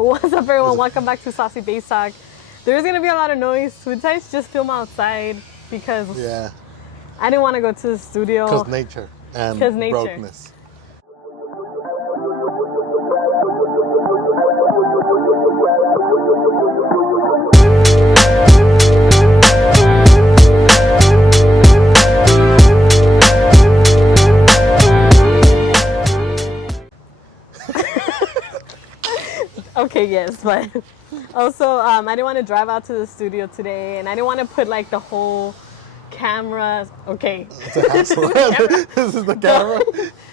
What's up, everyone? Welcome back to Saucy Bass Talk. There's gonna be a lot of noise. We decided to just film outside because I didn't want to go to the studio. Because nature and brokenness. Okay, yes, but also I didn't want to drive out to the studio today, and I didn't want to put like the whole camera. Okay, it's a hassle. This is the camera.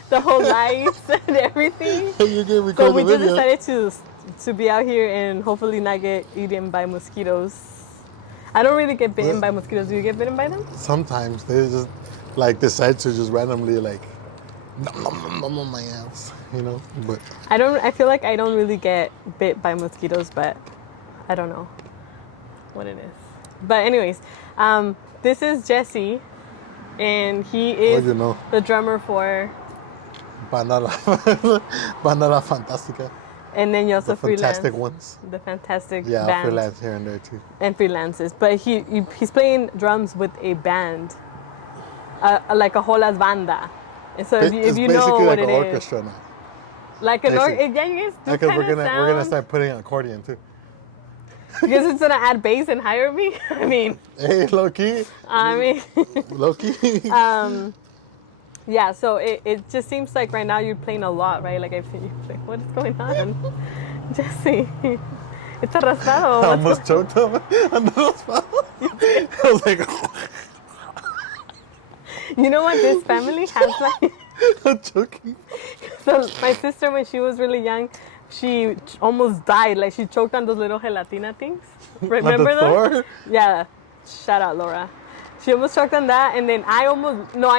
The whole lights and everything. You can record So we the just video. decided to be out here and hopefully not get eaten by mosquitoes. I don't really get bitten by mosquitoes. Do you get bitten by them? Sometimes they just like decide to just randomly like nom on my ass, you know. But I feel like I don't really get bit by mosquitoes, but I don't know what it is. But anyways, this is Jesse, and he is the drummer for Banda La Fantastica. And then you also freelance. Fantastic ones. The fantastic band. Yeah, freelance here and there too. And freelances. But he's playing drums with a band, like a Jolas Banda. And so if you know what it is. It's basically like an orchestra now. Like an orchestra. Yeah, you guys do because kind of we're gonna start putting an accordion too. Because it's gonna add bass and hire me? I mean. Hey, low key. I mean. Low key. Yeah, so it just seems like right now you're playing a lot, right? Like I've seen you play. What is going on? Jesse. It's a raspado. I almost choked him under those paddles. I was like, you know what this family has like? I'm choking. So my sister, when she was really young, she almost died. Like she choked on those little gelatina things. Remember those? Yeah. Shout out, Laura. She almost choked on that, and then I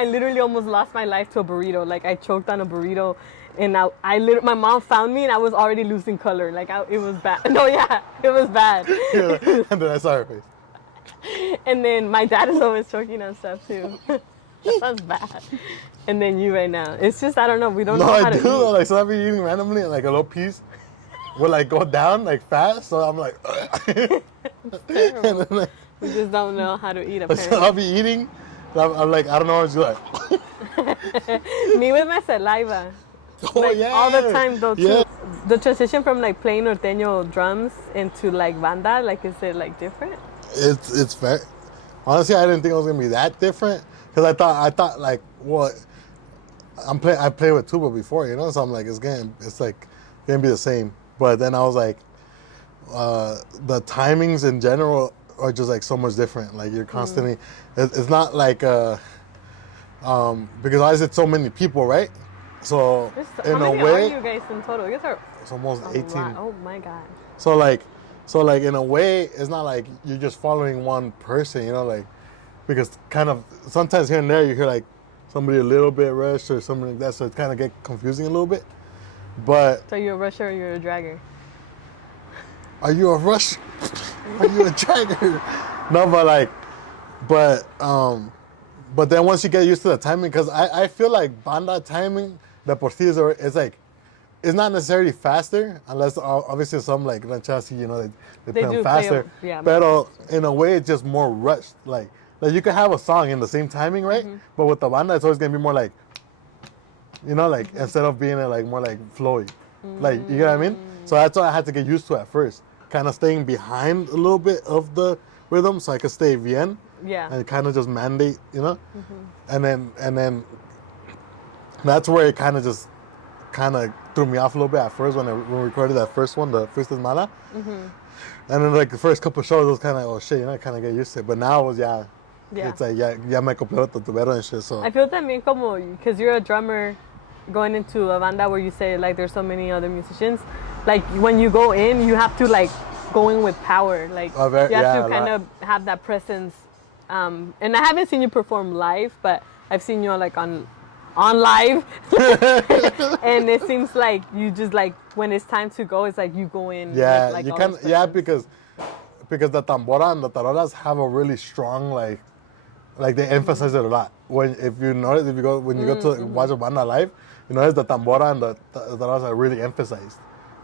literally almost lost my life to a burrito. Like I choked on a burrito, and my mom found me, and I was already losing color. Like it was bad. No, yeah, it was bad. Yeah, and then I saw her face. And then my dad is always choking on stuff too. That's bad. And then you right now. It's just I don't know. We don't know how to eat. No, I do. Like so I'll be eating randomly, and like a little piece will like go down like fast. So I'm like, and then, like, we just don't know how to eat, apparently. So I'll be eating, I'm like, I don't know what to do. Like. Me with my saliva. Oh, like, yeah. all the time, though, too. Yeah. The transition from, like, playing norteño drums into, like, banda, like, is it, like, different? It's fair. Honestly, I didn't think it was going to be that different. Because I thought, like, what? I played with tuba before, you know? So I'm like, it's going to be the same. But then I was like, the timings in general are just like so much different. Like you're constantly, it's not like because it's so many people, right? So in how a many way, are you guys in total? You guys are it's almost 18. Oh my god. So like in a way, it's not like you're just following one person, you know, like because kind of sometimes here and there you hear like somebody a little bit rushed or something like that, so it kind of get confusing a little bit. But so you're a rusher or you're a dragger? Are you a rush? Are you a dragger? No, but then once you get used to the timing, because I feel like banda timing, the por sí is like, it's not necessarily faster, unless obviously some like ranchas, you know, they play them faster. But in a way, it's just more rushed. Like you can have a song in the same timing, right? Mm-hmm. But with the banda, it's always gonna be more like, you know, like instead of being like more like flowy, like you know what I mean? So that's what I had to get used to at first. Kind of staying behind a little bit of the rhythm so I could stay bien. Yeah. And kind of just mandate, you know? Mm-hmm. And then that's where it kind of threw me off a little bit at first when we recorded that first one, the Fiestas Mala. Mm-hmm. And then like the first couple of shows, it was kind of, oh shit, you know, I kind of get used to it. But now it was, it's like, ya me acoplé otro tubero and shit, so. I feel también como, because you're a drummer going into a banda where you say like there's so many other musicians. Like when you go in, you have to like go in with power. Like you have to kind of have that presence. And I haven't seen you perform live, but I've seen you like on live. And it seems like you just like when it's time to go, it's like you go in. Yeah, with, like, you can. Yeah, because the tambora and the tarolas have a really strong like they emphasize it a lot. When you go to watch a banda live, you notice the tambora and the tarolas are really emphasized.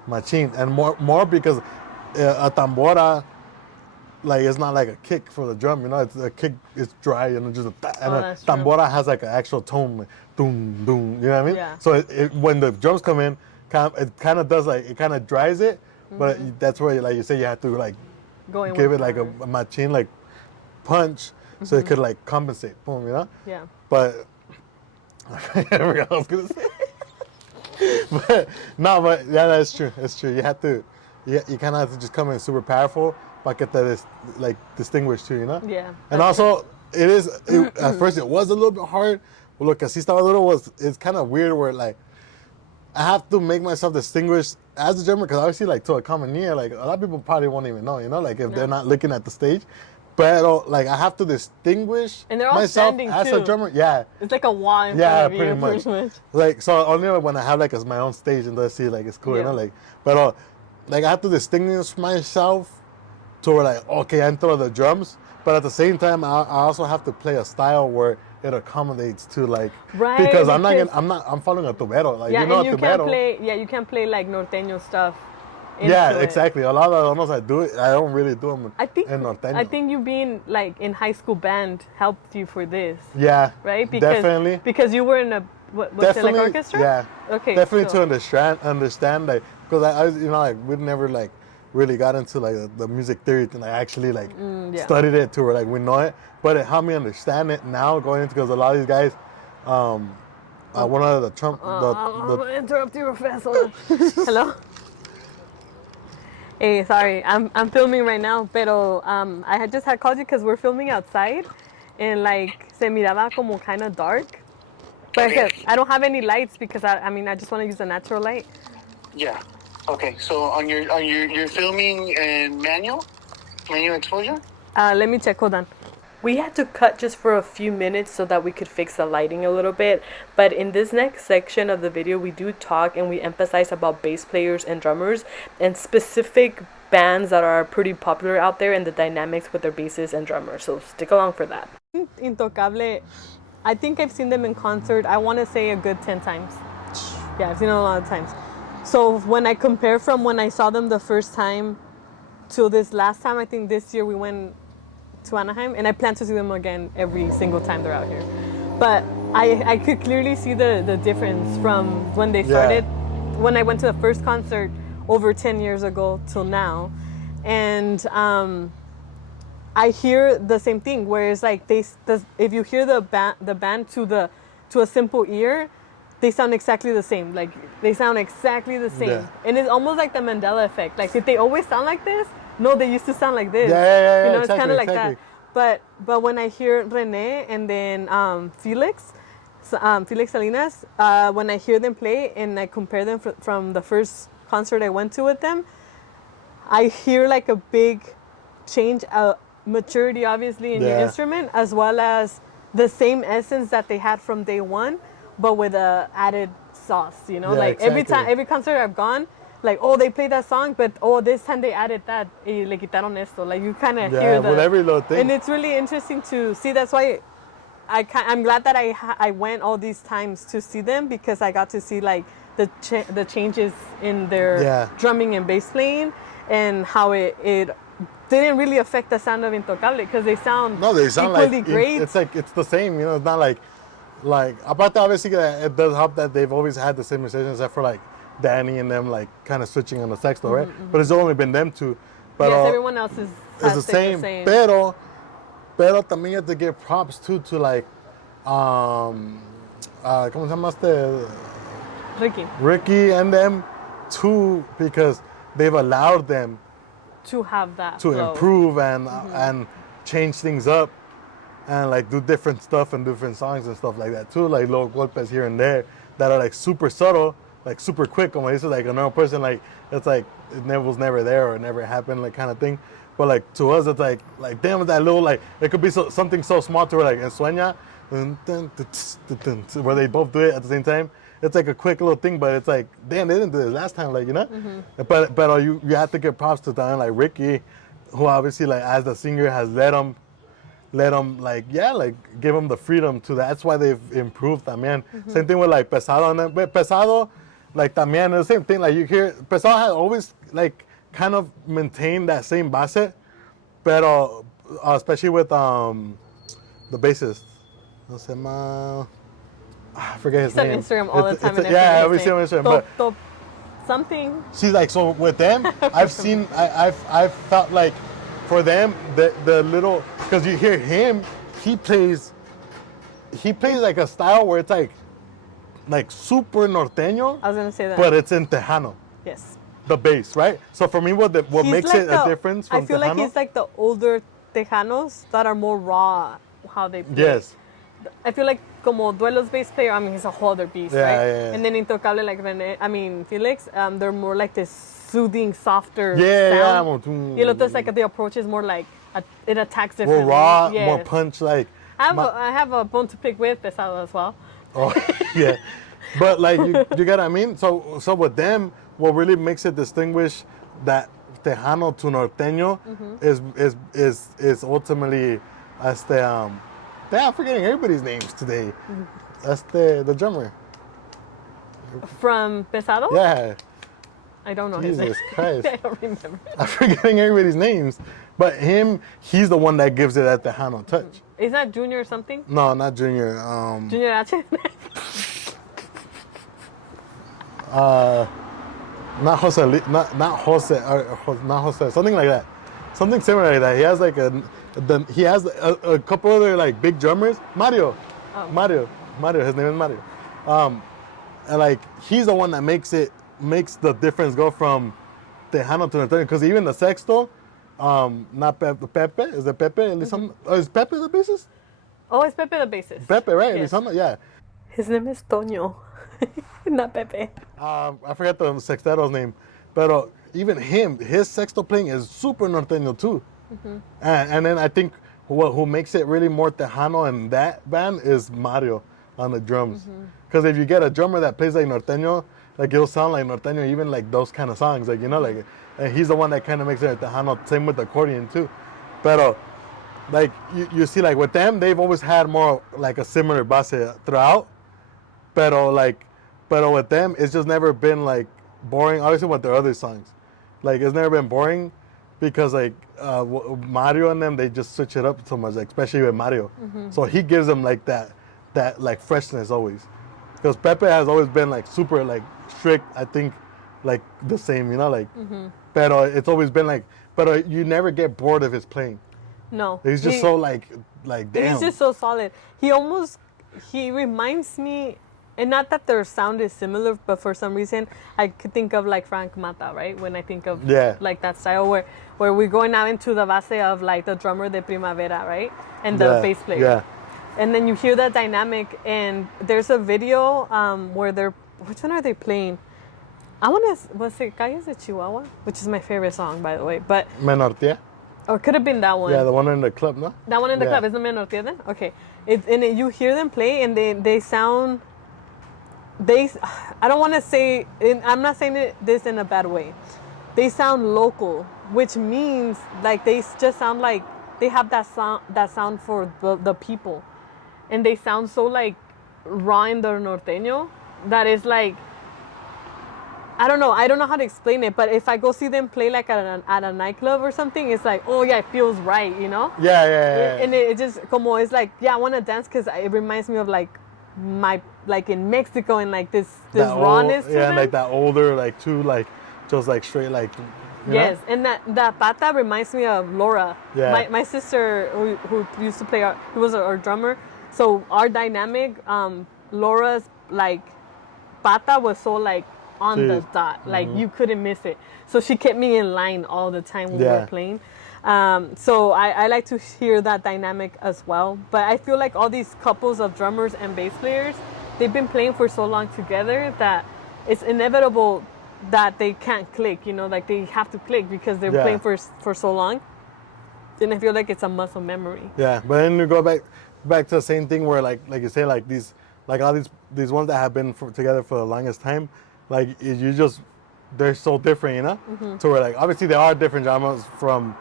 machine, and more because a tambora, like it's not like a kick for the drum, you know. It's a kick. It's dry and just a tambora has like an actual tone, like doom doom. You know what I mean? Yeah. So when the drums come in, it kind of does like it kind of dries it, but that's where like you say you have to like give it like a machine like punch, so it could like compensate. Boom, you know? Yeah. But I forgot what I was gonna say. but yeah, that's true. It's true. You have to, you kind of have to just come in super powerful, but get that is like distinguished too, you know? Yeah. And also, at first it was a little bit hard. But look, Así Estaba Duro it's kind of weird where like I have to make myself distinguished as a drummer because obviously like to a common ear, like a lot of people probably won't even know, you know, like if they're not looking at the stage. But like I have to distinguish myself as a drummer. Yeah, it's like a wall in front of you, pretty much. Like so only when I have like my own stage and I see like it's cool, you know, like. But like I have to distinguish myself to where like okay, I enter the drums, but at the same time I also have to play a style where it accommodates to like because I'm following a tubero, like you know and you can't play like norteño stuff. Exactly. A lot of the ones I don't really do them in norteño. I think you being like in high school band helped you for this. Yeah. Right? Definitely. Because you were in a what's it, like orchestra? Yeah. Okay. Definitely to understand like because I you know like we never like really got into like the music theory and I actually like studied it to where like we know it, but it helped me understand it now going into because a lot of these guys one of the Trump I'm gonna interrupt you, Professor. Hello? Hey, sorry, I'm filming right now, pero I had just called you because we're filming outside, and like se miraba como kind of dark, but I don't have any lights because I just want to use a natural light. Yeah. Okay. So on you're filming in manual exposure. Let me check. Hold on. We had to cut just for a few minutes so that we could fix the lighting a little bit. But in this next section of the video, we do talk and we emphasize about bass players and drummers and specific bands that are pretty popular out there and the dynamics with their basses and drummers. So stick along for that. Intocable, I think I've seen them in concert, I want to say a good 10 times. Yeah, I've seen them a lot of times. So when I compare from when I saw them the first time to this last time, I think this year we went to Anaheim, and I plan to see them again every single time they're out here. But I could clearly see the difference from when they started, when I went to the first concert over 10 years ago till now. And I hear the same thing, where it's like if you hear the band to a simple ear, they sound exactly the same. Like they sound exactly the same. Yeah. And it's almost like the Mandela effect. Like did they always sound like this? No, they used to sound like this. Yeah. You know, it's kind of like that. But when I hear Rene and then Felix Salinas, when I hear them play and I compare them from the first concert I went to with them, I hear like a big change, maturity obviously in your instrument, as well as the same essence that they had from day one, but with a added sauce. You know, like every concert I've gone. Like, oh, they played that song, but this time they added that. Y le quitaron esto. Like, you kind of hear that. With every little thing. And it's really interesting to see. That's why I'm glad that I went all these times to see them, because I got to see, like, the changes in their drumming and bass playing, and how it didn't really affect the sound of Intocable, because they sound equally like great. It's like, it's the same, you know, it's not like, apart obviously it does help that they've always had the same musicians, except for, like, Danny and them like kind of switching on the sexto, right? But it's only been them two. But yes, everyone else is the same. Pero también you have to give props to like ¿cómo se llama este? Ricky and them too, because they've allowed them to have that to improve and change things up and like do different stuff and different songs and stuff like that too, like little golpes here and there that are like super subtle, like super quick. Como dices, like a normal person, like it's like it was never there or never happened, like kind of thing. But like to us, it's like damn, that little, like it could be something so small to where like in Sueña, where they both do it at the same time. It's like a quick little thing, but it's like damn, they didn't do this last time, like, you know. But you have to give props to them, like Ricky, who obviously like as the singer has let them like give them the freedom to that. That's why they've improved, man. Same thing with like Pesado and them. But Pesado, like también the same thing. Like you hear, Pesado has always like kind of maintained that same base, pero especially with the bassist. No se llama. I forget his name. He's on Instagram all the time. Yeah, we see him on Instagram. But something. See, like, so with them, I've felt like for them the little, because you hear him, he plays like a style where it's like super norteño. I was gonna say that. But it's in Tejano. Yes. The bass, right? So for me, what makes like it a difference from I feel Tejano? like he's like the older Tejanos that are more raw how they play. Yes. I feel like como Duelo's bass player, I mean, he's a whole other beast, right? Yeah. And then Intocable, like Felix, they're more like this soothing, softer sound. Yeah. Y el otro is like the approach is more like, it attacks differently. More raw, yes. more punch, like. I have a bone to pick with Pesado as well. Oh, yeah. But like, you get what I mean? So with them, what really makes it distinguish that Tejano to Norteño is ultimately I'm forgetting everybody's names today. That's the drummer. From Pesado? Yeah. I don't know his name. Jesus Christ. I don't remember. I'm forgetting everybody's names. But he's the one that gives it that Tejano touch. Is that Junior or something? No, not Junior. Junior H? Not Jose, not Jose, something like that. Something similar like that. He has like a couple other like big drummers. Mario, his name is Mario. And like he's the one that makes the difference go from Tejano to Norteño. Because even the sexto, not Pepe, is it Pepe? Is Pepe the bassist? Oh, it's Pepe the bassist. Pepe, right? Yes. Yeah. His name is Toño, not Pepe. I forget the sextero's name, but even his sexto playing is super norteño too. And then I think who makes it really more Tejano in that band is Mario on the drums. Because if you get a drummer that plays like norteño, like it'll sound like norteño, even like those kind of songs, like like, and he's the one that kind of makes it Tejano. Same with the accordion too. But like you see, like with them, they've always had more like a similar base throughout. But with them, it's just never been like boring. Obviously, with their other songs, like it's never been boring because like Mario and them, they just switch it up so much, like especially with Mario. So he gives them like that like freshness always. Because Pepe has always been like super like strict. I think like the same, like. But it's always been like, but you never get bored of his playing. No. He's just so like damn. He's just so solid. He reminds me. And not that their sound is similar, but for some reason, I could think of like Frank Mata, right? When I think of like that style where we're going now into the base of like the drummer de Primavera, right? And the bass player. Yeah. And then you hear that dynamic, and there's a video where which one are they playing? Was it Calles de Chihuahua? Which is my favorite song, by the way. But Menortia? Or could have been that one. Yeah, the one in the club, no? That one in the club. Isn't Menortia then? Okay. You hear them play, and they sound... I don't want to say, I'm not saying this in a bad way. They sound local, which means like they just sound like they have that sound for the people. And they sound so like raw in their norteño that is like, I don't know how to explain it, but if I go see them play like at a nightclub or something, it's like, oh yeah, it feels right, Yeah. And it just, como, it's like, yeah, I want to dance because it reminds me of like like in Mexico and like this rawness to them. And like that older, like too, like just like straight, like. Yes, and that pata reminds me of Laura. Yeah. My sister who used to play, who was our drummer. So our dynamic, Laura's like pata was so like on the dot, like you couldn't miss it. So she kept me in line all the time when we were playing. So I like to hear that dynamic as well. But I feel like all these couples of drummers and bass players, they've been playing for so long together that it's inevitable that they can't click, like they have to click because they're playing for so long. And I feel like it's a muscle memory. Yeah, but then you go back to the same thing where like you say, like these, like all these ones that have been together for the longest time, like they're so different, So we're like, obviously there are different genres from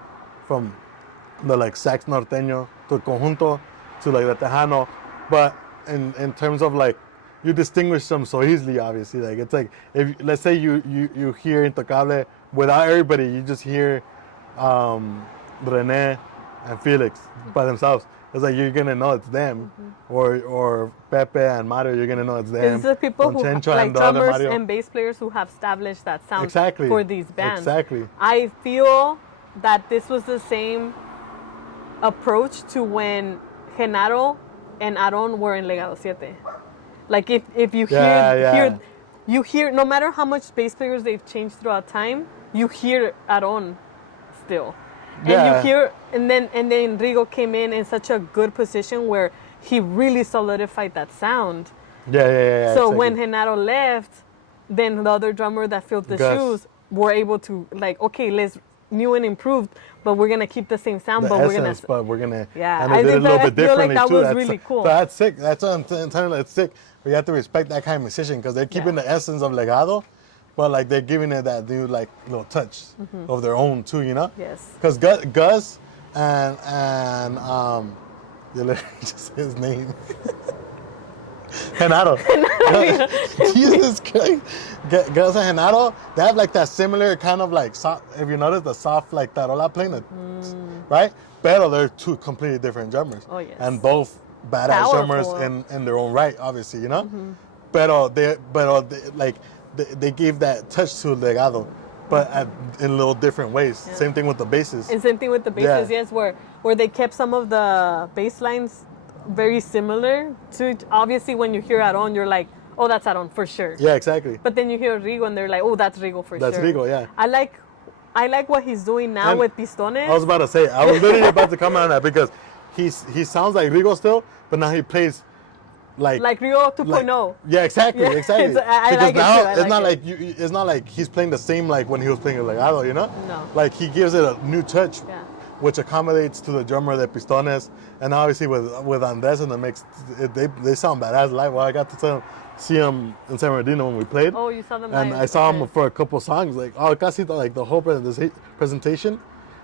the like sax norteño to el conjunto to like the Tejano, but in terms of like you distinguish them so easily. Obviously, like it's like if let's say you hear Intocable without everybody, you just hear Rene and Felix by themselves. It's like you're gonna know it's them, or Pepe and Mario. You're gonna know it's them. It's the people who Chencho like and the other drummers Mario. and bass players who have established that sound Exactly. for these bands. Exactly. I feel that this was the same approach to when Genaro and Aaron were in Legado 7. Like if you hear no matter how much bass players they've changed throughout time, you hear Aaron still. And you hear and then Rigo came in such a good position where he really solidified that sound. Yeah. So exactly. when Genaro left, then the other drummer that filled the shoes were able to like, okay, let's new and improved, but we're gonna keep the same sound, but we're gonna yeah. And I did think a little that, bit differently like that too. was really cool. So that's sick. That's what I'm telling you. It's sick. We have to respect that kind of musician because they're keeping the essence of Legado, but like they're giving it that new like little touch of their own too. You know? Yes. Because Gus and you literally just say his name. Genaro. Jesus Christ. Gus and Genaro, they have like that similar kind of like soft, if you notice the soft like tarola playing, right? Pero they're two completely different drummers. Oh, yes. And both badass drummers in their own right, obviously, you know? Pero they gave that touch to Legado, but in little different ways. Yeah. Same thing with the basses. And same thing with the basses, yes, where they kept some of the bass lines very similar to, obviously when you hear Aaron, you're like, oh, that's Aaron for sure. Yeah, exactly. But then you hear Rigo and they're like, oh, that's Rigo for sure. That's Rigo, yeah. I like what he's doing now with Pistones. I was about to say, I was literally about to comment on that because he sounds like Rigo still, but now he plays like Rigo 2.0. Yeah, exactly. Because like now it too. It's not like he's playing the same like when he was playing Legado, you know? No. Like he gives it a new touch. Yeah. Which accommodates to the drummer, the Pistones, and obviously with Andres in the mix, they sound badass live. Well, I got to see them in San Bernardino when we played. Oh, you saw them live. And I saw them for a couple songs, casi like the whole presentation,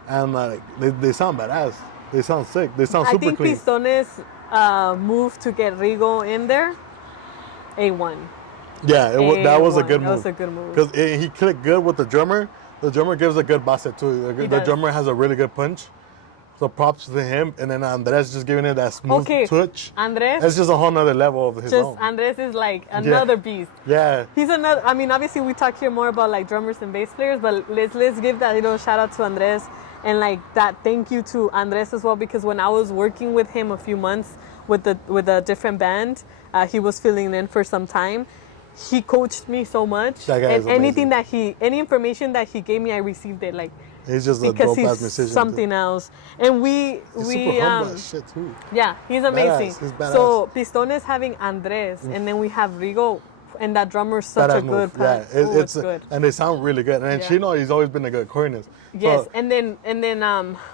and they sound badass. They sound sick. They sound super clean. I think Pistones move to get Rigo in there. A1. Yeah, that was a good move. That was a good move. Because he clicked good with the drummer. The drummer gives a good bass too. The drummer has a really good punch. So props to him. And then Andres just giving it that smooth touch. Andres. It's just a whole nother level of his own. Andres is like another beast. Yeah. He's another, I mean, obviously we talk here more about like drummers and bass players, but let's give that little shout out to Andres. And like that thank you to Andres as well, because when I was working with him a few months with a different band, he was filling in for some time. He coached me so much, and any information that he gave me, I received it. Like he's just a dope ass musician. Something else, and he's super humble as shit too. Yeah, he's amazing. He's badass. So Pistones having Andres, and then we have Rigo, and that drummer's such a good. Yeah, it's good, and they sound really good. And Chino, he's always been a good cornist. Yes, so, and then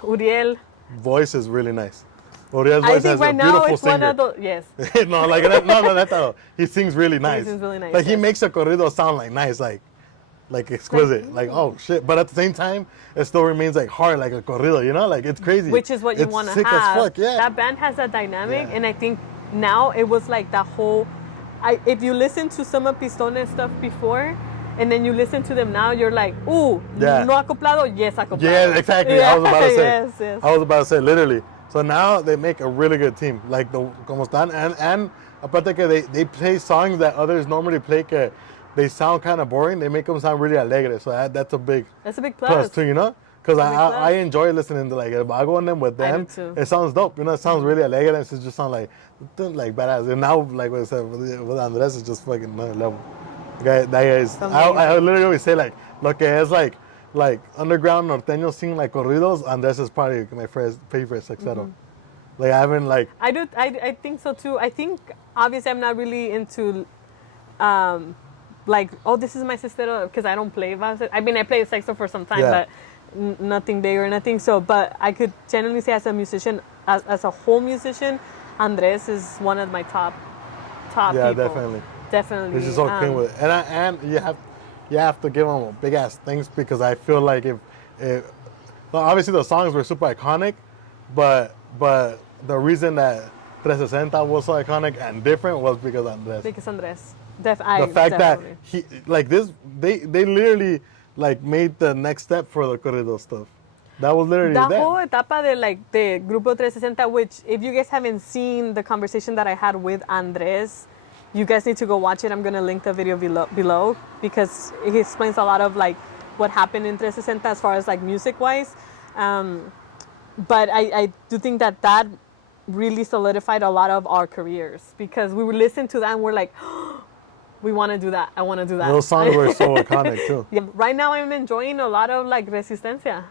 Uriel. Voice is really nice. Uriel's voice has right a beautiful singer. One of the, yes. no, he sings really nice. He sings really nice. Like he makes a corrido sound like nice, like exquisite, like oh shit. But at the same time, it still remains like hard, like a corrido, you know, like it's crazy. Which is what you want to have. Sick as fuck, yeah. That band has that dynamic, and I think now it was like that whole. If you listen to some of Pistones stuff before, and then you listen to them now, you're like, ooh, no acoplado, yes acoplado. Yeah, exactly. Yeah. I was about to say. Yes. I was about to say literally. So now they make a really good team, like the como están, and aparte que they play songs that others normally play que they sound kind of boring. They make them sound really alegre. So that's a big plus too, you know. Because I enjoy listening to like if I go on them with them, it sounds dope. You know, it sounds really alegre. It just sounds like badass. And now, like what I said with Andres, it's just fucking another level. That guy is. I literally always say like, lo que es like underground norteño sing like corridos, and this is probably my favorite sexero. Like I haven't like. I think so too. I think obviously I'm not really into, like this is my sexero because I don't play valse. I mean I played sexo for some time, but nothing big or nothing. So, but I could genuinely say as a musician, as a whole musician, Andres is one of my top yeah, people. Definitely. He's just so clean with it, and you have to give him big ass things because I feel like if well, obviously the songs were super iconic, but the reason that 360 was so iconic and different was because Andres. Because Andres. The fact that he like this, they literally like made the next step for the corrido stuff. That was literally that whole etapa de like the Grupo 360, which if you guys haven't seen the conversation that I had with Andres, you guys need to go watch it. I'm gonna link the video below because he explains a lot of like what happened in 360 as far as like music wise. But I do think that really solidified a lot of our careers because we would listen to that and we're like, oh, we want to do that. I want to do that. Those songs were so iconic too. Yeah. Right now I'm enjoying a lot of like Resistencia.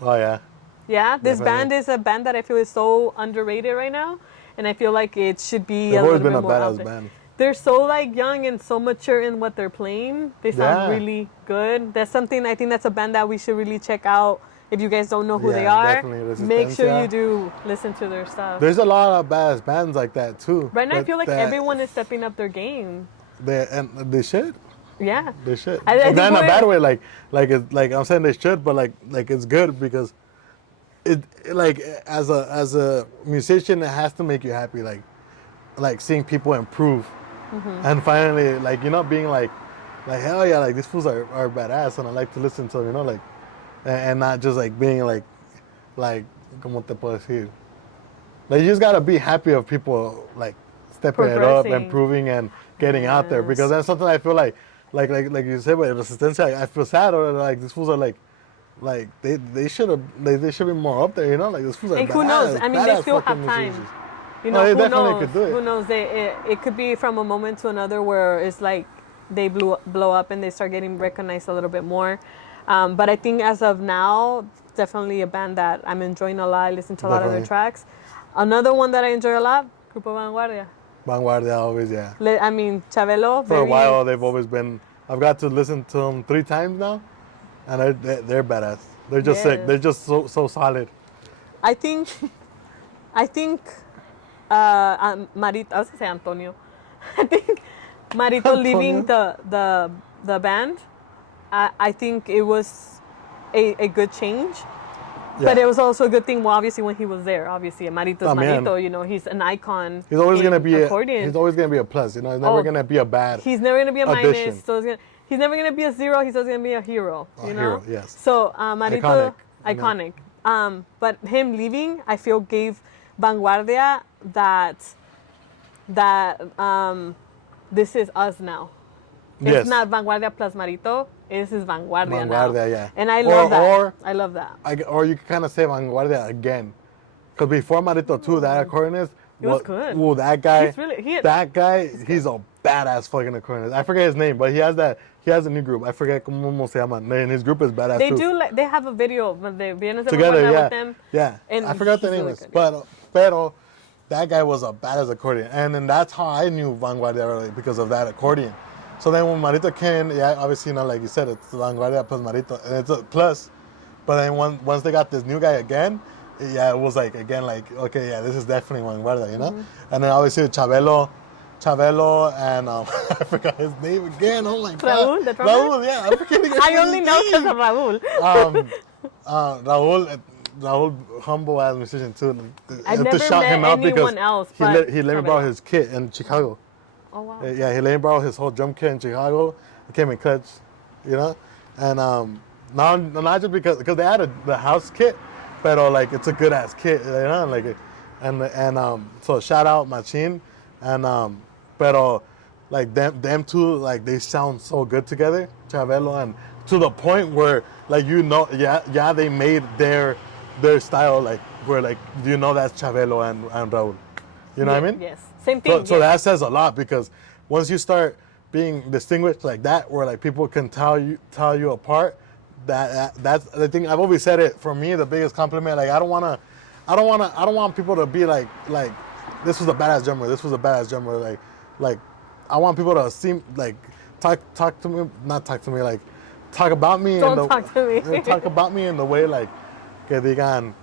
Oh yeah. Yeah, this band is a band that I feel is so underrated right now, and I feel like it should be They've a always little been bit a more out badass there. band. They're so like young and so mature in what they're playing. They sound really good. That's something I think that's a band that we should really check out. If you guys don't know who they are, make sure you do listen to their stuff. There's a lot of badass bands like that too. Right now, I feel like everyone is stepping up their game. They should. Yeah, they should. I not in a bad way. Like I'm saying they should, but like it's good because it like as a musician, it has to make you happy. Like seeing people improve, and finally like being like hell yeah, like these fools are badass, and I like to listen to like, and not just like being like como te puedo decir. Like you just gotta be happy of people like stepping it up, improving, and getting out there because that's something I feel like you said with Resistencia. I feel sad or like these fools are like they should be more up there, like these fools are and badass. Who knows? I mean, they still have time. Musicians. Who definitely knows? could do it. Who knows? It could be from a moment to another where it's like they blow up and they start getting recognized a little bit more. But I think as of now, definitely a band that I'm enjoying a lot. I listen to a lot of their tracks. Another one that I enjoy a lot, Grupo Vanguardia. Vanguardia always, yeah. I mean, Chabelo. For a while, they've always been. I've got to listen to them 3 times now, and they're badass. They're just sick. They're just so solid. I think Marito. I was gonna say Antonio. I think Marito leaving the band. I think it was a good change. Yeah. But it was also a good thing, well, obviously, when he was there. Obviously, Marito's Marito, he's an icon. He's always going to be accordion. He's always going to be a plus, He's never going to be a bad He's never going to be a addition. minus. So he's never going to be a 0. He's always going to be a hero, Hero, yes. So, Marito, iconic. But him leaving, I feel, gave Vanguardia that this is us now. It's not Vanguardia plus Marito. This is Vanguardia now. Yeah. And I love that. I love that. Or you can kind of say Vanguardia again. Because before Marito too, that accordionist was good. Ooh, that guy. He's he's a badass fucking accordionist. I forget his name, but he has a new group. I forget como se llama. And his group is badass too. They have a video when they together, with them. Yeah. And I forgot the name really but that guy was a badass accordion. And then that's how I knew Vanguardia early, because of that accordion. So then when Marito came, obviously, like you said, it's Vanguardia plus Marito, and it's a plus. But then once they got this new guy again, it was like, again, like, okay, this is definitely Vanguardia, And then obviously Chabelo, and I forgot his name again. Oh my God. Raul, yeah, I'm forgetting his name. I only know because of Raul. Raul, humble as musician too. I've never met anyone else. He let me borrow his kit in Chicago. Oh, wow. Yeah, he let me borrow his whole drum kit in Chicago. It came in clutch, And not just because they had the house kit, but like it's a good ass kit, so shout out Machine, and but like them two, like they sound so good together, Chabelo, and to the point where like they made their style, like where like that's Chabelo and Raul. You know what I mean? Yes. Same thing. So that says a lot, because once you start being distinguished like that, where like people can tell you apart, that's the thing. I've always said it. For me, the biggest compliment. Like I don't want people to be like this was a badass drummer. This was a badass drummer. Like I want people to seem like talk to me, not talk to me, like talk about me. Talk to me. Talk about me in the way like que digan,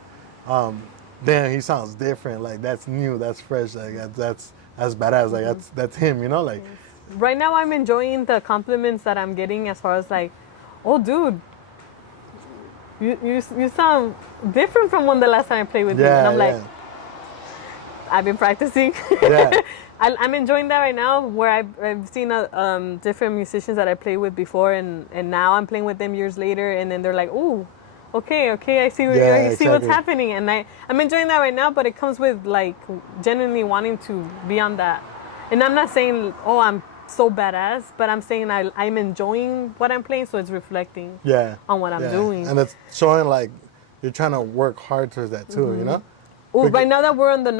damn, he sounds different. Like that's new, that's fresh. Like that's badass. Like that's him. Like. Right now, I'm enjoying the compliments that I'm getting as far as like, oh, dude, you sound different from the last time I played with you. And I'm like, I've been practicing. Yeah. I'm enjoying that right now, where I've seen different musicians that I played with before, and now I'm playing with them years later, and then they're like, "Ooh, okay, I see, see what's happening," and I'm enjoying that right now. But it comes with like genuinely wanting to be on that, and I'm not saying, "Oh, I'm so badass," but I'm saying I'm enjoying what I'm playing, so it's reflecting on what I'm doing, and it's showing like you're trying to work hard towards that too, you know. Well, right now that we're on the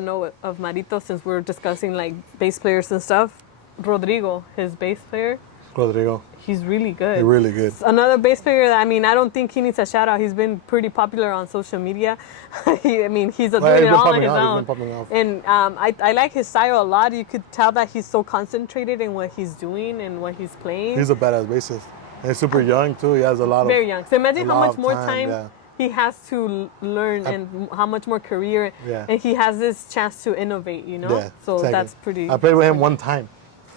note of Marito, since we're discussing like bass players and stuff, Rodrigo, his bass player, he's really good. He's really good. Another bass player that, I mean, I don't think he needs a shout out. He's been pretty popular on social media. He's doing it all on his own. And I like his style a lot. You could tell that he's so concentrated in what he's doing and what he's playing. He's a badass bassist. And he's super young too. He has very young. So imagine how much more time he has to learn and how much more career. And he has this chance to innovate, you know? Yeah, so that's pretty. I played with him one time.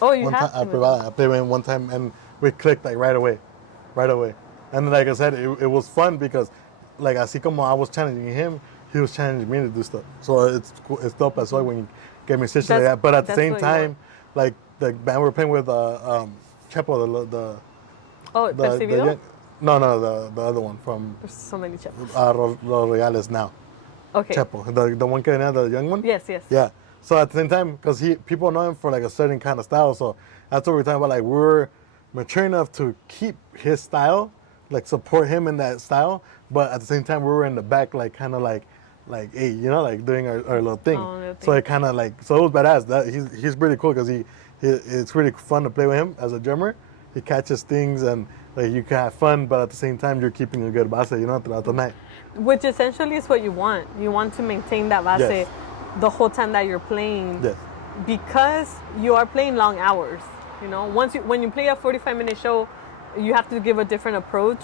Oh, you have? I played with him one time and we clicked like right away. And like I said, it was fun because like así como I was challenging him, he was challenging me to do stuff. So it's dope as well when you get musicians like that. But at the same time, like the band we're playing with, Chepo, the Percibido? No, the other one from. There's so many Chepos. Los Reales now. Okay. Chepo, the one the young one. Yes. Yeah. So at the same time, because people know him for like a certain kind of style, so that's what we're talking about. Like we're mature enough to keep his style, like support him in that style, but at the same time we were in the back, like kind of like, hey, you know, like doing our little thing. So it kind of like, so it was badass. That he's pretty cool because it's really fun to play with him as a drummer. He catches things and like you can have fun, but at the same time you're keeping a good base, you know, throughout the night. Which essentially is what you want. You want to maintain that base the whole time that you're playing, because you are playing long hours. You know, when you play a 45-minute show, you have to give a different approach.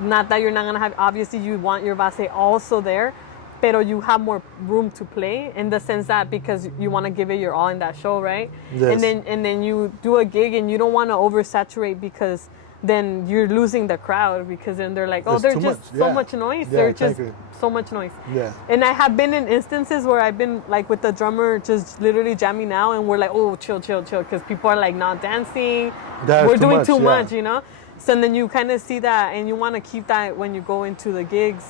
Not that you're not gonna have. Obviously, you want your base also there, pero you have more room to play in the sense that because you want to give it your all in that show, right? Yes. And then you do a gig and you don't want to oversaturate because then you're losing the crowd because then they're like, oh, there's just so much noise. There's just so much noise. Yeah. And I have been in instances where I've been like with the drummer just literally jamming out and we're like, oh, chill, because people are like not dancing. We're doing too much, you know? So then you kind of see that and you want to keep that when you go into the gigs.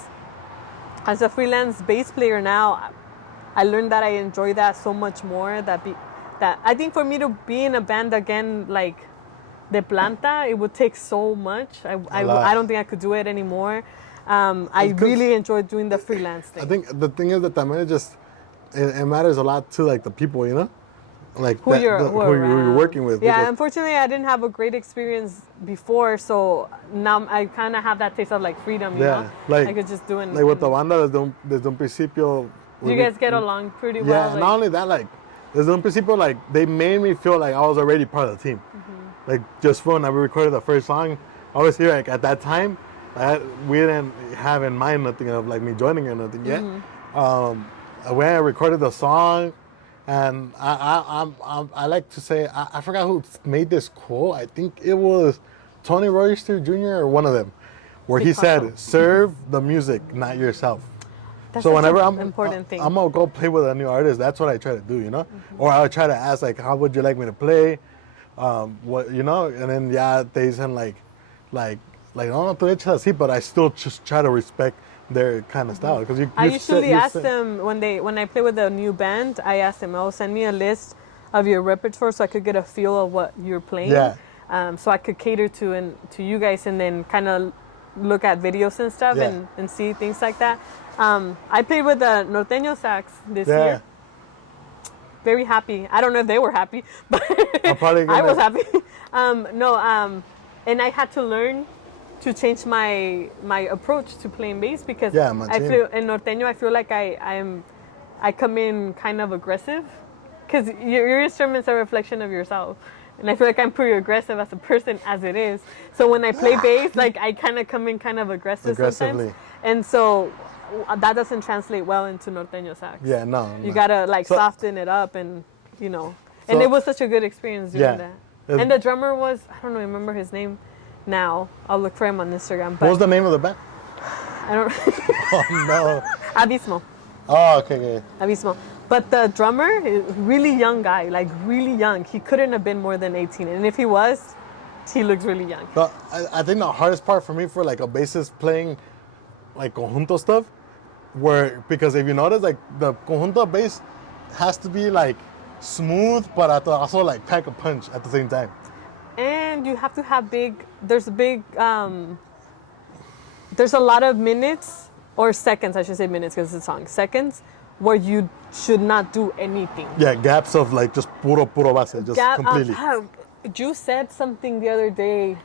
As a freelance bass player now, I learned that I enjoy that so much more that I think for me to be in a band again, like De Planta, it would take so much. I don't think I could do it anymore. I really enjoy doing the freelance thing. I think the thing is that también it matters a lot to like the people, you know, like who you're working with. Yeah, unfortunately, I didn't have a great experience before, so now I kind of have that taste of like freedom. You know, like I could just do it. Like with the banda desde un principio. You guys get along pretty well. Yeah, like, not only that, like desde un principio, like they made me feel like I was already part of the team. Mm-hmm. Like just when we recorded the first song, obviously like at that time, we didn't have in mind nothing of like me joining or nothing yet. Mm-hmm. When I recorded the song, and I like to say I forgot who made this quote. I think it was Tony Royster Jr. or one of them, where he said, "Serve the music, not yourself." That's so whenever I'm important thing. I'm gonna go play with a new artist, that's what I try to do, you know. Mm-hmm. Or I would try to ask like, "How would you like me to play?" What you know, and then they said like, no, tú echas así, but I still just try to respect their kind of style because I usually ask them when I play with a new band. I ask them, "Oh, send me a list of your repertoire so I could get a feel of what you're playing." Yeah. So I could cater to you guys and then kind of look at videos and stuff and see things like that. I played with the Norteño Sax this year. Very happy. I don't know if they were happy, but I was happy. And I had to learn to change my approach to playing bass because I feel in Norteño I feel like I come in kind of aggressive because your instrument's a reflection of yourself. And I feel like I'm pretty aggressive as a person as it is. So when I play bass, like I kind of come in kind of aggressively sometimes. And so that doesn't translate well into Norteño Sax. Yeah, no. You gotta like soften it up and, you know. And it was such a good experience doing that. And the drummer was, I don't remember his name now. I'll look for him on Instagram. But what was the name of the band? I don't Oh, no. Abismo. Oh, okay. Abismo. But the drummer, is really young guy, like really young. He couldn't have been more than 18. And if he was, he looks really young. But I think the hardest part for me for like a bassist playing like conjunto stuff, because if you notice, like the conjunto bass has to be like smooth, but also like pack a punch at the same time. And you have to have there's a lot of minutes, or seconds, I should say minutes because it's a song, seconds, where you should not do anything. Yeah, gaps of like just puro base, just completely. You said something the other day,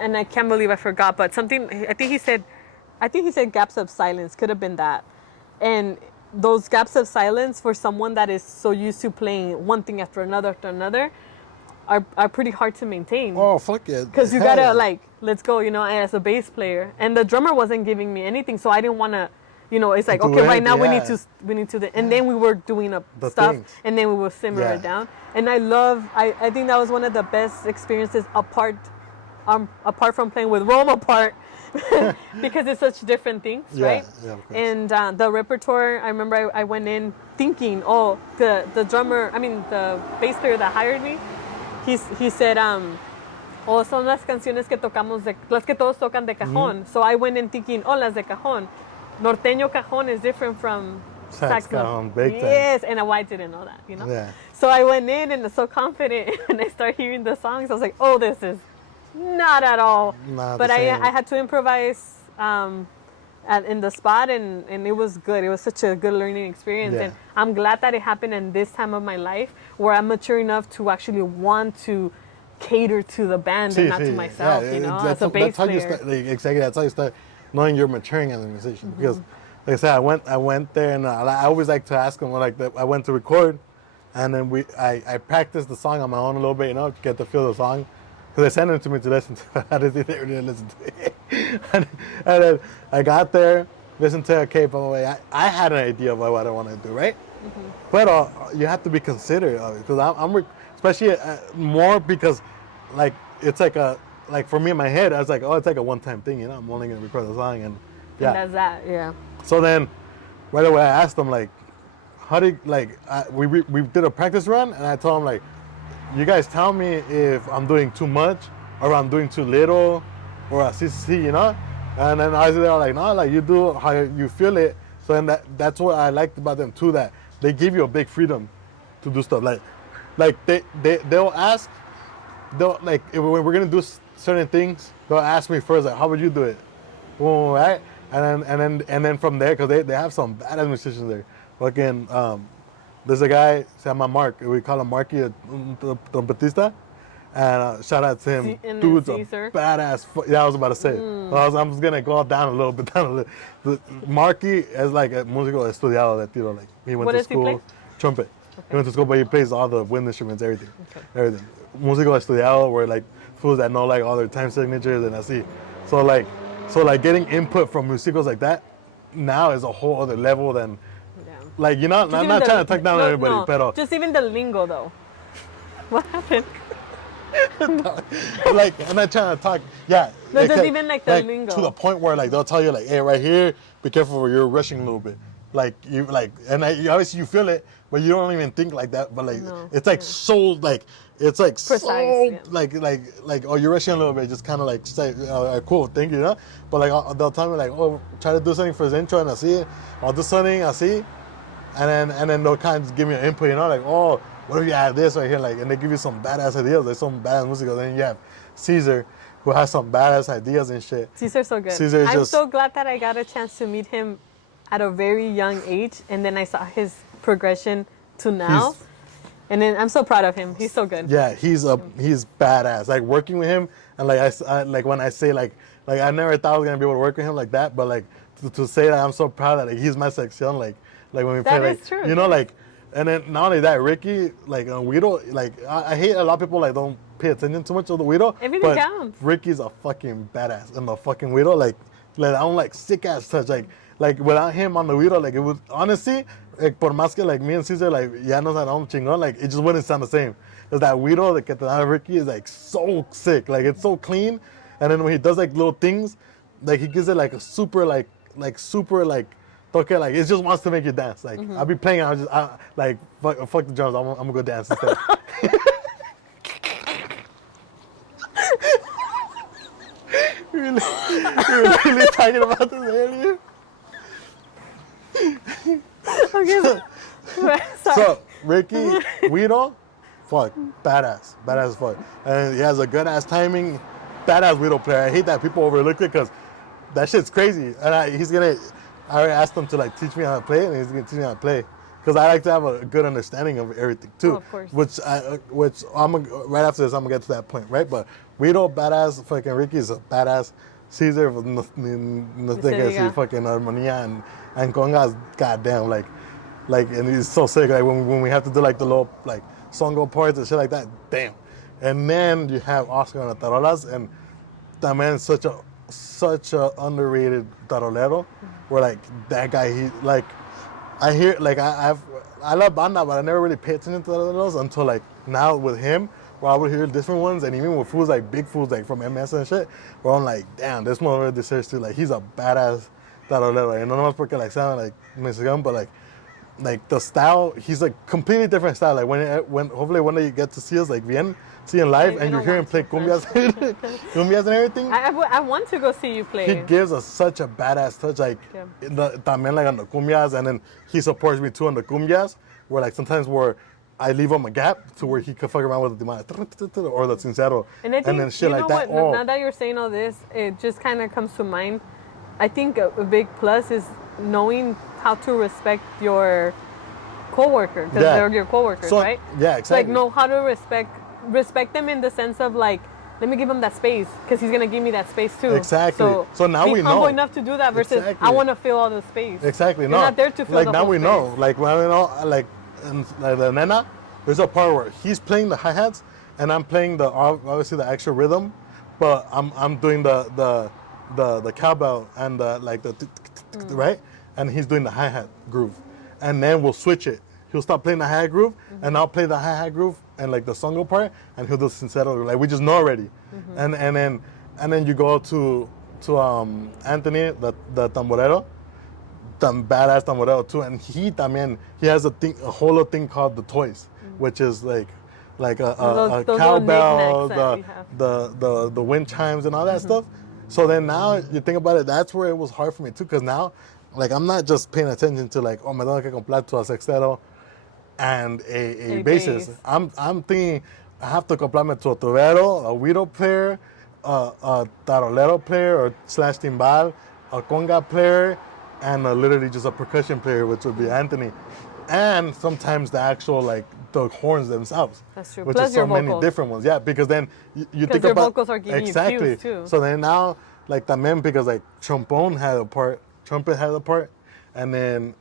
and I can't believe I forgot, but something, I think he said gaps of silence, could have been that. And those gaps of silence for someone that is so used to playing one thing after another are pretty hard to maintain. Oh, fuck it. Because you gotta like, let's go, as a bass player. And the drummer wasn't giving me anything, so I didn't want to, it's like, okay, right now we need to, and then we were doing stuff, and then we will simmer it down. And I think that was one of the best experiences apart from playing with Rome apart, because it's such different things, right? Yeah, of course. And the repertoire, I remember I went in thinking, the bass player that hired me, he said, son las canciones que tocamos, las que todos tocan de cajón. So I went in thinking, las de cajón. Norteño cajón is different from sax cajon. Yes, and I didn't know that, Yeah. So I went in and so confident, and I started hearing the songs. I was like, this is not at all. But I had to improvise in the spot, and it was good. It was such a good learning experience. Yeah. And I'm glad that it happened in this time of my life where I'm mature enough to actually want to cater to the band and not to myself, as a bass player. Exactly, that's how you start knowing you're maturing as a musician. Mm-hmm. Because, like I said, I went there, and I always like to ask them, I went to record, and then I practiced the song on my own a little bit, to get the feel of the song. Because they sent it to me to listen to. I didn't listen to it. and then I got there, listened to it. Okay, by the way, I had an idea of what I wanted to do, right? Mm-hmm. But you have to be considerate of it. Because I'm especially more because, like, it's like for me in my head, I was like, it's like a one-time thing, I'm only going to record the song. And that's that, yeah. So then, right away, I asked them, like, how did, like, we did a practice run, and I told them, like, you guys tell me if I'm doing too much or I'm doing too little or así, And then obviously they were like, no, like you do how you feel it. So then that's what I liked about them too, that they give you a big freedom to do stuff. Like they'll ask, like if we're gonna do certain things, they'll ask me first, like, how would you do it? Well, right? And then from there, because they have some badass musicians there. Fucking there's a guy, se llama Mark. We call him Marky, a trompetista. And shout out to him. Dude's a badass. I was about to say it. I'm just going to go down a little bit. Marky is like a músico estudiado de tiro. Like, he went to school. Trumpet. Okay. He went to school, but he plays all the wind instruments, everything. Okay. Everything. Músico estudiado, where like fools that know like all their time signatures and así. So like getting input from musicos like that now is a whole other level than... Like, I'm not trying to talk down on everybody, pero... Just even the lingo, though. What happened? Like, I'm not trying to talk... Yeah. No, just even, like, the lingo. To the point where, like, they'll tell you, like, hey, right here, be careful where you're rushing a little bit. Like, obviously you feel it, but you don't even think like that. But, like, it's, like, so, like... It's, like, precise, so... Like, you're rushing a little bit, just kind of, like, say, cool, thank you, But, like, they'll tell me, like, try to do something for his intro, and así. I'll do something, así. And then they'll kind of give me an input, like, what if you have this right here? Like, and they give you some badass ideas. There's some badass music. Then you have Caesar, who has some badass ideas and shit. Caesar's so good. I'm so glad that I got a chance to meet him at a very young age, and then I saw his progression to now. And then I'm so proud of him. He's so good. Yeah, he's badass. Like, working with him, and like I like when I say like I never thought I was gonna be able to work with him like that, but like to say that I'm so proud that like, he's my section, like when we play, like, true. Like, and then not only that, Ricky, like Guido, like I hate a lot of people like don't pay attention too much to the Guido. Everything counts. Ricky's a fucking badass, and the fucking Guido, like I don't like sick ass touch, like without him on the Guido, like it was honestly, like por más que like me and Caesar like ya nos andamos chingón, like it just wouldn't sound the same. Cause that Guido that te da Ricky is like so sick, like it's so clean, and then when he does like little things, like he gives it like a super like super like toque, like, it just wants to make you dance. Like, I'll be playing, like, fuck the drums, I'm gonna go dance instead. You're really talking about this earlier? Okay, sorry. So, Ricky Guido, fuck, badass as fuck. And he has a good ass timing, badass Guido player. I hate that people overlook it because that shit's crazy. And I already asked him to like teach me how to play, and he's gonna teach me how to play. Because I like to have a good understanding of everything too. Oh, of course. Which right after this I'm gonna get to that point, right? But Guido, badass, fucking Ricky's a badass. Caesar, no thing I see fucking Armonía and Congas, goddamn, like, and he's so sick. Like when we have to do like the little like songo parts and shit like that, damn. And then you have Oscar on the tarolas, and that man's such a underrated tarolero. Where like that guy, he like, I hear like I love banda, but I never really paid attention to taroleros until like now with him. Where I would hear different ones, and even with fools like big fools like from MS and shit, where I'm like, damn, this one really deserves to, like, he's a badass tarolero. And no más porque like sound like Mexican, but like the style, he's a completely different style. Like when hopefully one day you get to see us like bien, see him live, and you hear him play cumbias, cumbias and everything. I want to go see you play. He gives us such a badass touch, like también like on the cumbias, and then he supports me too on the cumbias, where like sometimes I leave him a gap to where he could fuck around with the demanda or the sincero, and then shit like that. What? Now that you're saying all this, it just kind of comes to mind. I think a big plus is knowing how to respect your coworker, because they're your coworkers, right? Yeah, exactly. Like know how to respect them in the sense of like, let me give him that space because he's gonna give me that space too. Exactly. So now we know. Be humble enough to do that versus I want to fill all the space. Exactly. You're not there to fill like the now whole we space. know. Like when I know, like the Nena, there's a part where he's playing the hi-hats and I'm playing obviously the extra rhythm, but I'm doing the cowbell and the right, and he's doing the hi-hat groove, and then we'll switch it. He'll stop playing the hi-hat groove, and I'll play the hi-hat groove and like the songo part, and he'll do sincero. Like we just know already, and then you go to Anthony, the tamborero. Badass tamborero too, and he has a whole thing called the toys, which is like a cowbell, the wind chimes and all that stuff. So then now you think about it, that's where it was hard for me too, because now like I'm not just paying attention to like, oh, me tengo que comprar to a sextero and a bassist. I'm thinking I have to comprarme to a tubero, a Guido player, a tarolero player or / timbal, a conga player, and literally just a percussion player, which would be Anthony. And sometimes the actual, like, the horns themselves. That's true. Which Plus is so your many vocals. different ones. Yeah, because then you think about... Because your vocals are giving you cues, too. So then now, like, también, because, like, trombone had a part, trumpet had a part, and then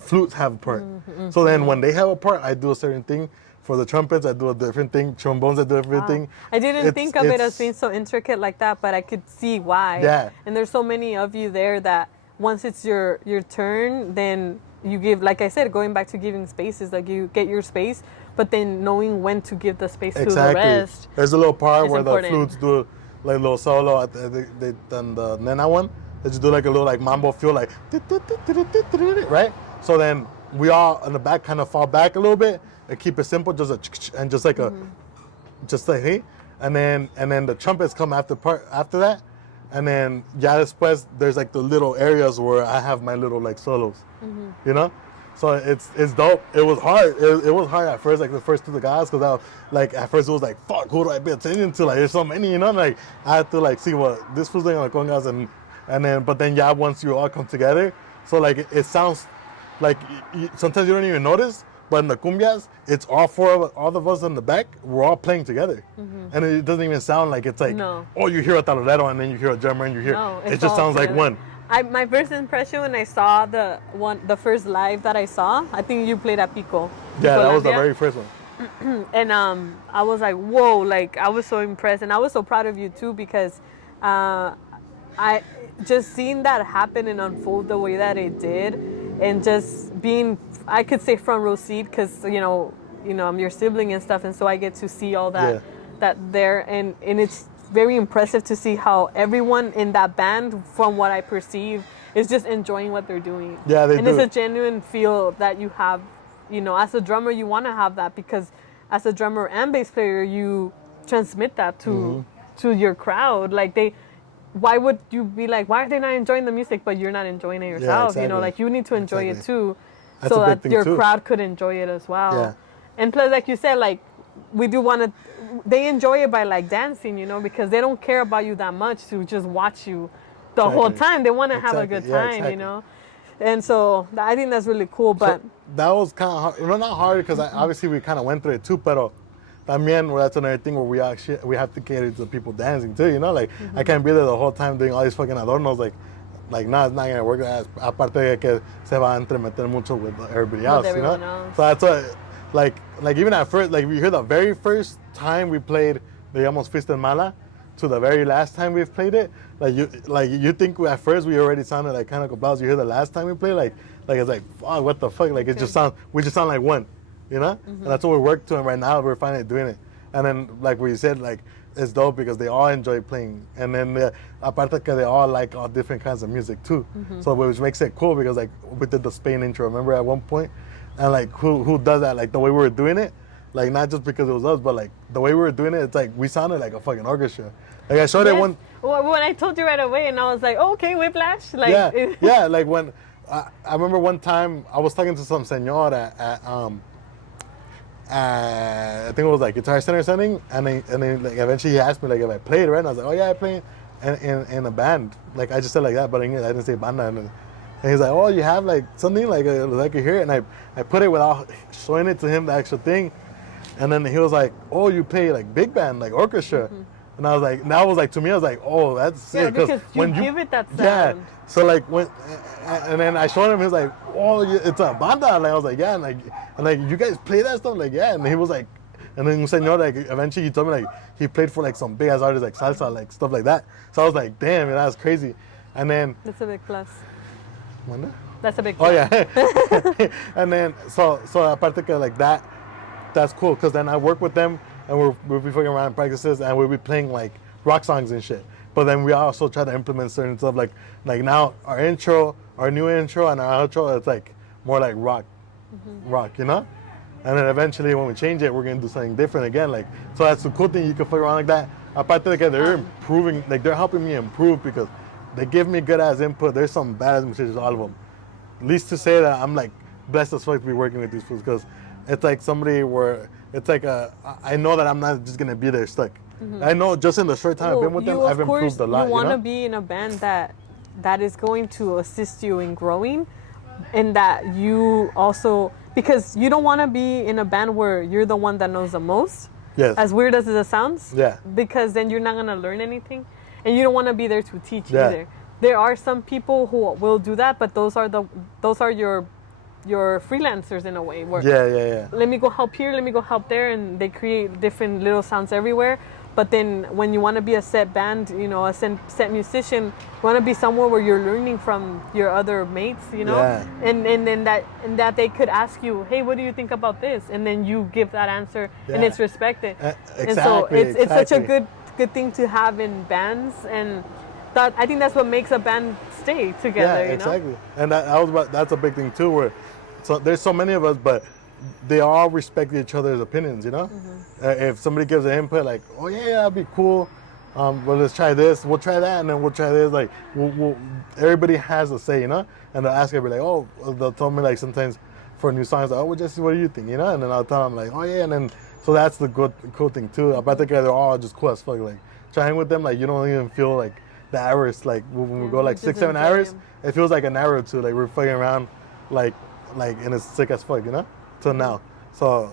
flutes have a part. So then when they have a part, I do a certain thing. For the trumpets, I do a different thing. Trombones, I do a different thing. I didn't think of it as being so intricate like that, but I could see why. Yeah. And there's so many of you there that once it's your turn, then you give, like I said, going back to giving spaces, like you get your space, but then knowing when to give the space to the rest. There's a little part where important. the flutes do like a little solo. They done the Nena one. They just do like a little like mambo feel, like right. So then we all in the back kind of fall back a little bit and keep it simple, just like hey, and then the trumpets come after that, and then ya después there's like the little areas where I have my little like solos, you know. So it's dope. It was hard. It was hard at first, like the first two guys, because I was, like at first it was like, fuck, who do I pay attention to? Like there's so many, you know. Like I had to like see what this was doing on the congas, and then but then yeah, once you all come together, so like it sounds like sometimes you don't even notice, but in the cumbias, it's all of us in the back. We're all playing together, and it doesn't even sound like it's like oh, you hear a tarolero and then you hear a drummer and you hear it just sounds like one. My first impression when I saw the first live that I saw, I think you played at Pico. Yeah, that was the very first one. And I was like, whoa, like I was so impressed, and I was so proud of you too, because I just seeing that happen and unfold the way that it did, and just being, I could say front row seat, because you know I'm your sibling and stuff, and so I get to see all that there, and it's very impressive to see how everyone in that band, from what I perceive, It's just enjoying what they're doing. Yeah, they do. And it's a genuine feel that you have, as a drummer, you want to have that because as a drummer and bass player, you transmit that to your crowd. Like why would you be like, why are they not enjoying the music, but you're not enjoying it yourself? Yeah, exactly. Like you need to enjoy it too. That's so that your crowd could enjoy it as well. Yeah. And plus, like you said, like we do want to, they enjoy it by like dancing, because they don't care about you that much to just watch you the whole time. They want to have a good time, And so I think that's really cool. But so that was kind of hard. Not hard because obviously we kind of went through it too, but también, that's another thing where we have to cater to people dancing too, Like I can't be there the whole time doing all these fucking adornos, like no, it's not gonna work. Aparte de que se va a entremeter mucho with everybody else, else. So that's what, like even at first, like we hear the very first time we played Digamos Fiesta en Mala to the very last time we've played it, you think at first we already sounded like kind of couplados. You hear the last time we played, like it's like, fuck, what the fuck? Like it just we just sound like one, And that's what we work to, and right now we're finally doing it. And then like we said, like it's dope because they all enjoy playing, and then aparte que they all like all different kinds of music too. So which makes it cool because like we did the Spain intro, remember at one point, and like who does that? Like the way we were doing it, like not just because it was us, but like the way we were doing it, it's like we sounded like a fucking orchestra. Like I showed it one. Well, when I told you right away, and I was like, oh, okay, Whiplash. Like yeah. Like when I remember one time I was talking to some señor at I think it was like Guitar Center or something, and then like eventually he asked me like if I played, right? And I was like, oh yeah, I play in a band. Like I just said like that, but I didn't say banda. And he's like, oh, you have like something like I could hear it, and I put it without showing it to him the actual thing, and then he was like, oh, you play like big band, like orchestra. And I was like, to me, I was like, oh, that's sick. Yeah, because when you give it that sound. Yeah. So like and then I showed him, he was like, oh, it's a banda. And I was like, yeah, and like you guys play that stuff? Like, yeah. And he was like, and then señor, like eventually he told me like he played for like some big ass artists like salsa, like stuff like that. So I was like, damn, that's crazy. And then that's a big plus. Wanda? That's a big plus. Oh yeah. And then so aparte que like that's cool because then I work with them. And we'll be fucking around in practices, and we'll be playing like rock songs and shit. But then we also try to implement certain stuff like now our new intro and our outro, it's like more like rock, And then eventually when we change it, we're gonna do something different again. Like so that's the cool thing, you can fuck around like that. Aparte de que they're improving, like they're helping me improve because they give me good ass input. There's some badass musicians, all of them. At least to say that I'm like blessed as fuck to be working with these fools because it's like somebody where. It's like I know that I'm not just gonna be there stuck. I know just in the short time I've been with them, I've improved a lot. You want to be in a band that is going to assist you in growing, and that you also, because you don't want to be in a band where you're the one that knows the most. Yes. As weird as it sounds. Yeah. Because then you're not gonna learn anything, and you don't want to be there to teach either. There are some people who will do that, but those are your freelancers in a way where let me go help here, let me go help there, and they create different little sounds everywhere. But then when you want to be a set band, a set musician, you want to be somewhere where you're learning from your other mates, and that they could ask you, hey, what do you think about this? And then you give that answer and it's respected. Exactly, and so it's such a good thing to have in bands, and I think that's what makes a band stay together. Exactly. And that's a big thing too, where there's so many of us, but they all respect each other's opinions. If somebody gives an input like, oh yeah, that'd be cool. Well, let's try this. We'll try that, and then we'll try this. Like, everybody has a say, And they'll ask everybody like, oh, they'll tell me like sometimes for new songs, like, oh, well, Jesse, what do you think? And then I'll tell them like, oh yeah, and then so that's the cool thing too. I think they're all just cool as fuck. Like trying with them, like you don't even feel like the hours. Like when we go like 6-7 hours, it feels like an hour or two. Like we're fucking around, like and it's sick as fuck, till now. So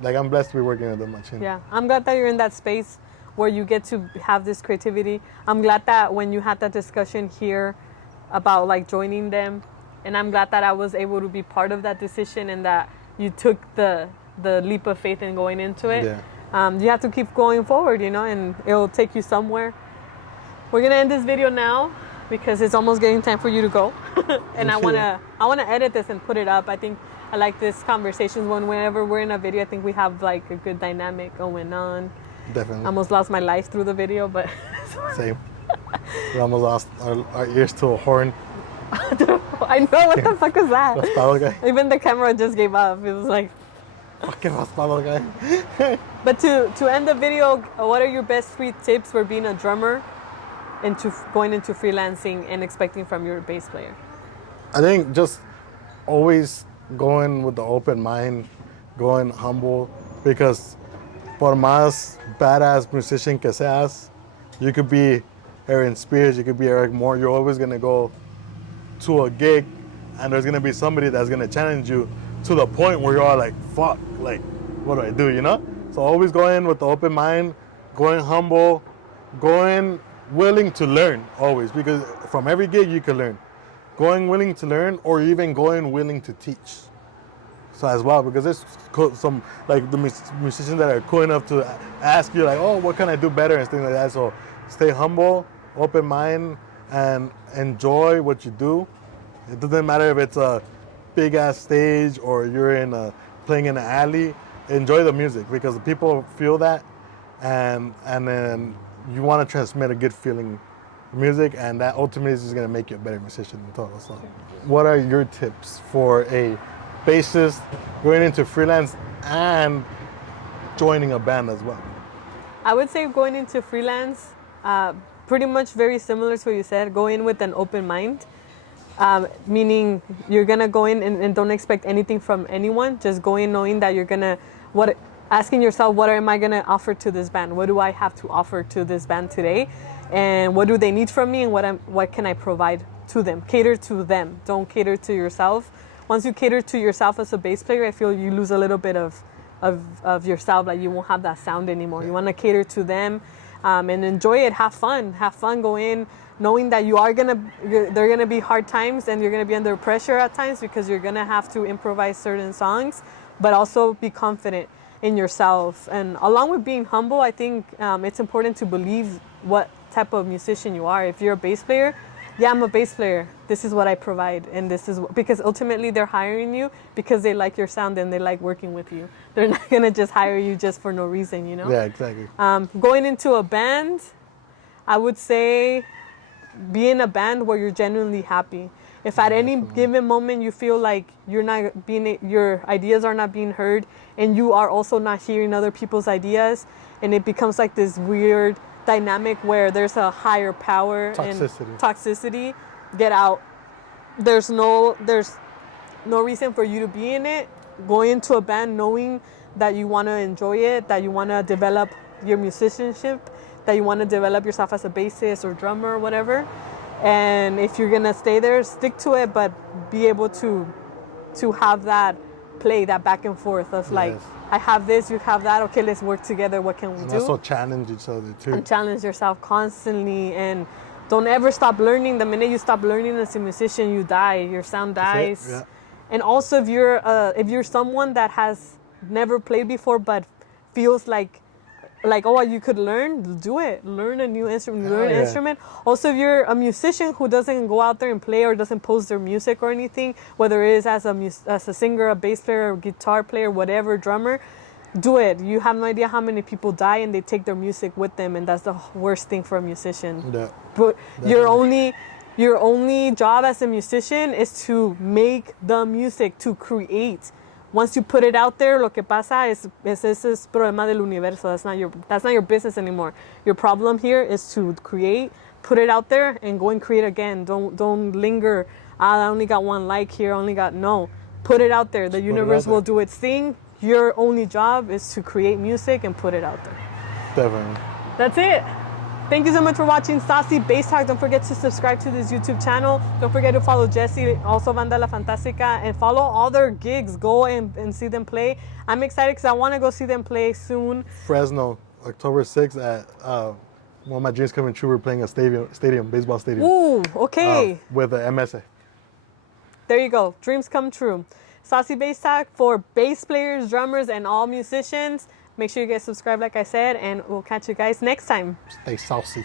like I'm blessed to be working with them much. Yeah, I'm glad that you're in that space where you get to have this creativity. I'm glad that when you had that discussion here about like joining them, and I'm glad that I was able to be part of that decision and that you took the leap of faith in going into it. Yeah. You have to keep going forward, and it'll take you somewhere. We're gonna end this video now because it's almost getting time for you to go. And I wanna edit this and put it up. I think I like this conversation whenever we're in a video. I think we have like a good dynamic going on. Definitely. I almost lost my life through the video, but same. We almost lost our ears to a horn. I know, what the fuck was that? Raspado guy. Even the camera just gave up. It was like... Fucking raspado guy. But to end the video, what are your best 3 tips for being a drummer into going into freelancing and expecting from your bass player? I think just always going with the open mind, going humble, because por más badass musician que seas, you could be Aaron Spears, you could be Eric Moore, you're always gonna go to a gig and there's gonna be somebody that's gonna challenge you to the point where you're all like, fuck, like, what do I do, you know? So always go in with the open mind, going humble, going willing to learn always, because from every gig you can learn. Going willing to learn, or even going willing to teach. So as well, because there's some, like the musicians that are cool enough to ask you like, oh, what can I do better and things like that. So stay humble, open mind, and enjoy what you do. It doesn't matter if it's a big ass stage or you're playing in an alley. Enjoy the music, because the people feel that, and then you want to transmit a good feeling music, and that ultimately is just going to make you a better musician in total. So what are your tips for a bassist going into freelance and joining a band as well? I would say going into freelance, pretty much very similar to what you said, go in with an open mind. Meaning you're gonna go in and don't expect anything from anyone. Just go in knowing that you're gonna, asking yourself, what am I gonna offer to this band? What do I have to offer to this band today? And what do they need from me? And what can I provide to them? Cater to them. Don't cater to yourself. Once you cater to yourself as a bass player, I feel you lose a little bit of yourself. Like you won't have that sound anymore. You want to cater to them, and enjoy it. Have fun. Have fun. Go in knowing that there are gonna be hard times and you're gonna be under pressure at times, because you're gonna have to improvise certain songs, but also be confident in yourself. And along with being humble, I think it's important to believe what type of musician you are. If you're a bass player, yeah, I'm a bass player. This is what I provide, and this is because ultimately they're hiring you because they like your sound and they like working with you. They're not gonna just hire you just for no reason, you know? Yeah, exactly. Going into a band, I would say be in a band where you're genuinely happy. If at any given moment you feel like your ideas are not being heard, and you are also not hearing other people's ideas, and it becomes like this weird dynamic where there's a higher power and toxicity, get out. There's no reason for you to be in it. Go into a band knowing that you want to enjoy it, that you want to develop your musicianship, that you want to develop yourself as a bassist or drummer or whatever. And if you're gonna stay there, stick to it, but be able to have that play, that back and forth of like, yes, I have this, you have that, okay, let's work together, what can we do? And also challenge each other too. And challenge yourself constantly, and don't ever stop learning. The minute you stop learning as a musician, you die, your sound dies. Yeah. And also if you're someone that has never played before but feels like, oh, you could learn, do it. Learn a new instrument, learn an instrument. Also, if you're a musician who doesn't go out there and play or doesn't post their music or anything, whether it is as a singer, a bass player, a guitar player, whatever, drummer, do it. You have no idea how many people die and they take their music with them, and that's the worst thing for a musician. Yeah. But your only job as a musician is to make the music, to create. Once you put it out there, lo que pasa es problema del universo. That's not your business anymore. Your problem here is to create, put it out there, and go and create again. Don't linger. I only got one like here. No. Put it out there. The universe will do its thing. Your only job is to create music and put it out there. Definitely. That's it. Thank you so much for watching Saucy Bass Talk. Don't forget to subscribe to this YouTube channel. Don't forget to follow Jesse, also Banda La Fantástica, and follow all their gigs. Go and see them play. I'm excited because I want to go see them play soon. Fresno, October 6th at one of my dreams coming true. We're playing a stadium, baseball stadium. Ooh, okay. With the MSA. There you go. Dreams come true. Saucy Bass Talk for bass players, drummers, and all musicians. Make sure you guys subscribe, like I said, and we'll catch you guys next time. Stay saucy.